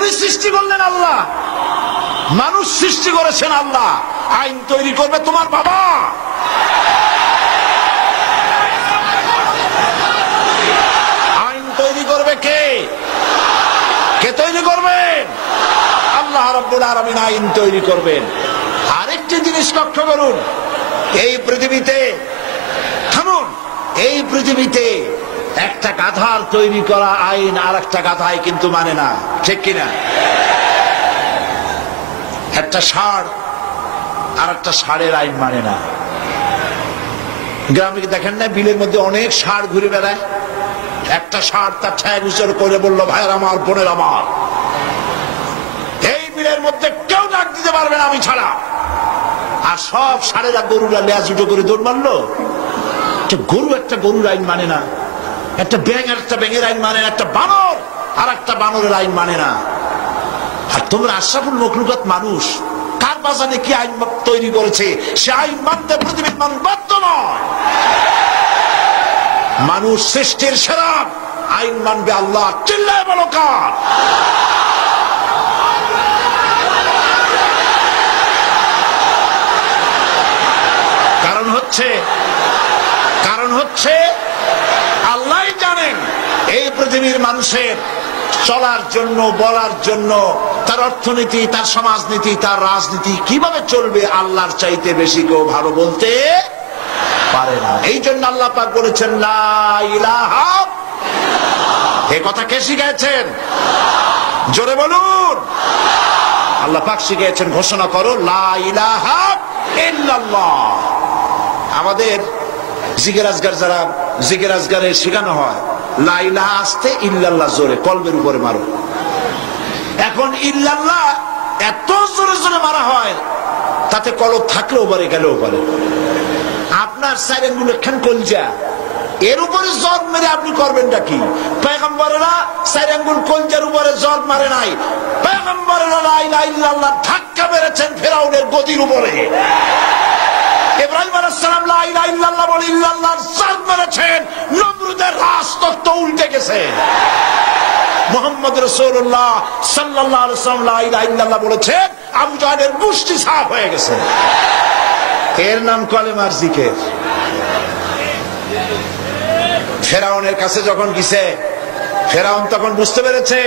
পৃথিবী সৃষ্টি করলেন আল্লাহ, মানুষ সৃষ্টি করেছেন আল্লাহ, আইন তৈরি করবে তোমার বাবা। আইন তৈরি করবে কে? কে তৈরি করবেন? আল্লাহ রাব্বুল আলামিন আইন তৈরি করবেন। আরেকটি জিনিস লক্ষ্য করুন, এই পৃথিবীতে থামুন, এই পৃথিবীতে একটা গাধার তৈরি করা আইন আর একটা গাধাই কিন্তু মানে না, ঠিক কিনা? একটা ষাঁড় আর একটা ষাঁড়ের আইন মানে না। গ্রামে দেখেন না, বিলের মধ্যে অনেক ষাঁড় ঘুরে বেড়ায়। একটা ষাঁড় তার ঠ্যাং উঁচু করে বলল, ভাইয়ের আমার, বোনের আমার, এই বিলের মধ্যে কেউ ডাক দিতে পারবে না আমি ছাড়া। আর সব ষাঁড়েরা গরুরা লেজ উঁচু করে দৌড় মারলো। গরু একটা গরুর আইন মানে না, একটা ব্যাঙ আর একটা ব্যাঙের আইন মানে না, একটা বানর আর একটা বানরের আইন মানে না। আর তোমরা আশরাফুল মখলুকাত মানুষ, কার বাজানে কি আইন তৈরি করেছে সে আইন মানতে পৃথিবীর মানুষ বাধ্য নয়। মানুষ সৃষ্টির সেরা, আইন মানবে আল্লাহ। চিল্লায় বলো কার? কারণ হচ্ছে আল্লাহই জানেন এই পৃথিবীর মানুষের চলার জন্য, বলার জন্য, তার অর্থনীতি, তার সমাজনীতি, তার রাজনীতি কিভাবে চলবে আল্লাহর চাইতে বেশি কেউ ভালো বলতে পারে না। এই জন্য আল্লাহ পাক বলেছেন লা ইলাহা। এই কথা কে শিখিয়েছেন? জোরে বলুন। আল্লাহ পাক শিখিয়েছেন, ঘোষণা করো লা ইলাহা ইল্লাল্লাহ। আমাদের জিকির আজগার, যারা জিকির আজগারে শেখানো হয়, লা ইলাহা আস্তে, ইল্লাল্লাহ জোরে, কলবের উপরে মারো। এখন ইল্লাল্লাহ এত জোরে জোরে মারা হয়, তাতে কলব থাকলেও পারে, গেলেও পারে। আপনার চার আঙ্গুল খান কলজা, এর উপরে জব মেরে আপনি করবেনটা কি? পয়গম্বরেরা চার আঙ্গুল কলজার উপরে জব মারে নাই, পয়গম্বরেরা লা ইলাহা ইল্লাল্লাহ ধাক্কা মেরেছেন ফেরাউনের গদির উপরে। ইব্রাহিম আলাইহিস সালাম লা ইলাহা ইল্লাল্লাহ বলে ইল্লাল্লাহর জাত মেরেছেন, নমরুদের রাজতত্ত্ব উল্টে গেছে। মুহাম্মদ রাসূলুল্লাহ সাল্লাল্লাহু আলাইহি ওয়াসাল্লাম লা ইলাহা ইল্লাল্লাহ বলেছেন, আবু জাহেলের মুষ্টি সাফ হয়ে গেছে। এর নাম কলেমার জিকির। ফেরাউনের কাছে যখন গেছে, ফেরাউন তখন বুঝতে পেরেছে।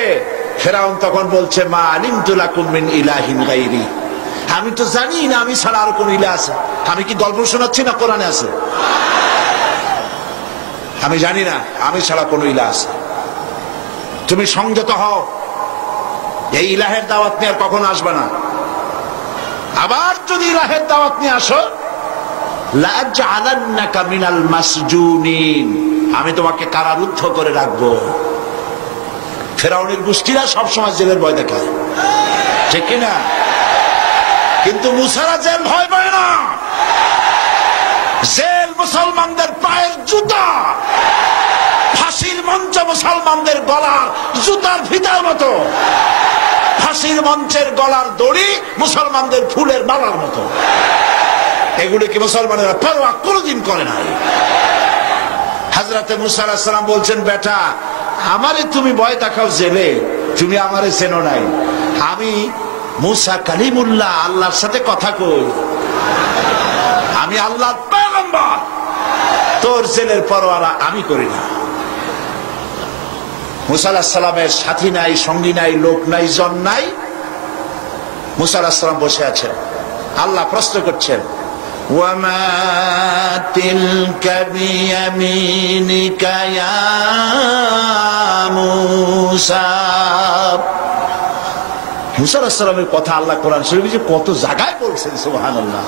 ফেরাউন তখন বলছে, মা আলিমতু লাকুম মিন ইলাহিন গায়রি, আমি তো জানি না আমি ছাড়া আর কোন ইলাহ আছে। আমি কি গল্প শোনাচ্ছি না কোরআনে আছে? আমি জানি না আমি ছাড়া কোন ইলাহ আছে। তুমি সংযত হও, এই ইলাহের দাওয়াত নিয়ে আর কখনো আসবে না। আবার যদি ইলাহের দাওয়াত নিয়ে আসো, লাআজআলান্নাকা মিনাল মাসজুনিন, আমি তোমাকে কারারুদ্ধ করে রাখবো। ফেরাউনের গোষ্ঠীরা সবসময় জেলের ভয় দেখায়, ঠিক কিনা? কিন্তু মুসারা জেল ভয় পায় না। জেল মুসলমানদের পায়ের জুতা, ফাঁসির মঞ্চ মুসলমানদের গলার জুতার ফিতার মতো, ফাঁসির মঞ্চের গলার দড়ি মুসলমানদের ফুলের মালার মতো। এগুলি কি মুসলমানেরা পরোয়া কোনদিন করে নাই। হযরতে মুসা আলাইহিস সালাম বলছেন, বেটা আমারে তুমি ভয় দেখাও জেলে, তুমি আমারে চেনো নাই। আমি মুসা কালিমুল্লাহ, আল্লাহর সাথে কথা কই, আমি আল্লাহর পয়গম্বর। তোর জেলের পরোয়া আমি করি না। মুসা আলাইহিস সালামের সাথী নাই, সঙ্গী নাই, লোক নাই, জন নাই। মুসা আলাইহিস সালাম বসে আছেন। আল্লাহ প্রশ্ন করছেন, ওয়ামা তিলকা বিয়ামিনিকা ইয়া মুসা। মুসা আলাইহিস সালামের কথা আল্লাহ কোরআন শরীফে কত জায়গায় বলছেন, সুবহানাল্লাহ।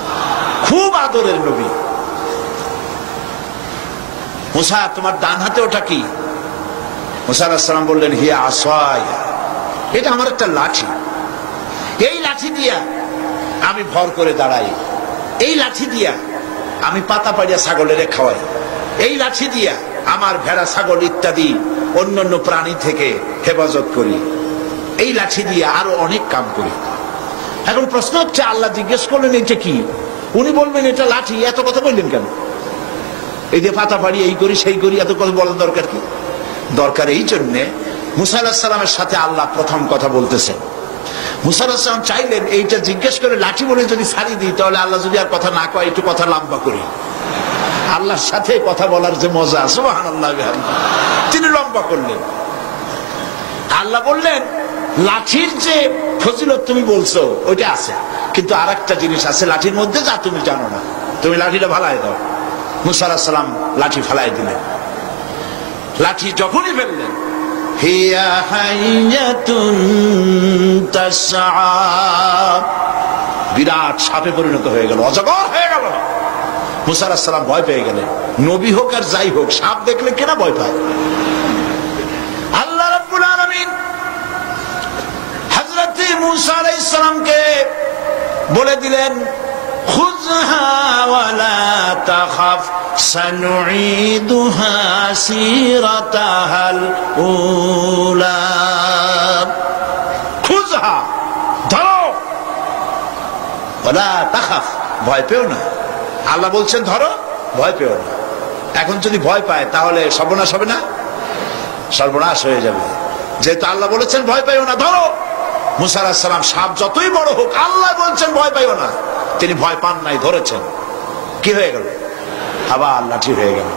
খুব আদরের নবী। মুসা, তোমার ডান হাতে ওটা কি? মুসা আলাইহিস সালাম বললেন, হিয়া আসায়া, এটা আমার একটা লাঠি। এই লাঠি দিয়া আমি ভর করে দাঁড়াই, এই লাঠি দিয়া আমি পাতা পাড়িয়া ছাগলের খাওয়াই, এই লাঠি দিয়া আমার ভেড়া, ছাগল ইত্যাদি অন্যান্য প্রাণী থেকে হেফাজত করি, এই লাঠি দিয়ে আরো অনেক কাম করি। এখন প্রশ্ন হচ্ছে, আল্লাহ জিজ্ঞেস করলেন এটা কি? উনি বলবেন এটা লাঠি, এত কথা বললেন কেন? এই যে পাতা পাড়ি, এই করি সেই করি, এত কথা বলার দরকার কি? দরকার এই জন্যে মুসা আলাইহিস সালামের সাথে আল্লাহ প্রথম কথা বলতেছেন। মুসা আলাইহিস সালাম চাইলেন এইটা জিজ্ঞেস করে লাঠি বলে যদি ছাড়িয়ে দিই, তাহলে আল্লাহ যদি আর কথা না কয়, একটু কথা লম্বা করি। আল্লাহর সাথে কথা বলার যে মজা, সুবহানাল্লাহ, তিনি লম্বা করলেন। আল্লাহ বললেন, লাঠির যে ফজিলত তুমি বলছো ওইটা আছে, কিন্তু আর একটা জিনিস আছে লাঠির মধ্যে যা তুমি জানো না, তুমি লাঠিটা ফালাই দাও। মুসা আলাইহিস সালাম লাঠি ফালাই দিলেন। লাঠি যখনই ফেললেন, হিয়া হাইয়াতুন তাসআ, বিরাট সাপে পরিণত হয়ে গেল, অজগর হয়ে গেল। মুসা আলাইহিস সালাম ভয় পেয়ে গেলেন। নবী হোক আর যাই হোক, সাপ দেখলে কেনা ভয় পায়? আল্লাহ রাব্বুল আলামিন হযরত মুসা আলাইহিস সালামকে বলে দিলেন, খুযহা ওয়ালা তাখাফ সানুঈদুহা সিরাতাহাল উলা। খুযহা, ধরো, ওয়ালা তাখাফ, ভয় পেও না। আল্লাহ বলছেন ধরো, ভয় পেও না। এখন যদি ভয় পায় তাহলে সর্বনাশ হবে না? সর্বনাশ হয়ে যাবে। যেহেতু আল্লাহ বলেছেন ভয় পাইও না, ধরো। মুসা আলাইহিস সালাম সাপ যতই বড় হোক, আল্লাহ বলছেন ভয় পাইও না, তিনি ভয় পান নাই, ধরেছেন। কি হয়ে গেল? আবার লাঠি হয়ে গেল।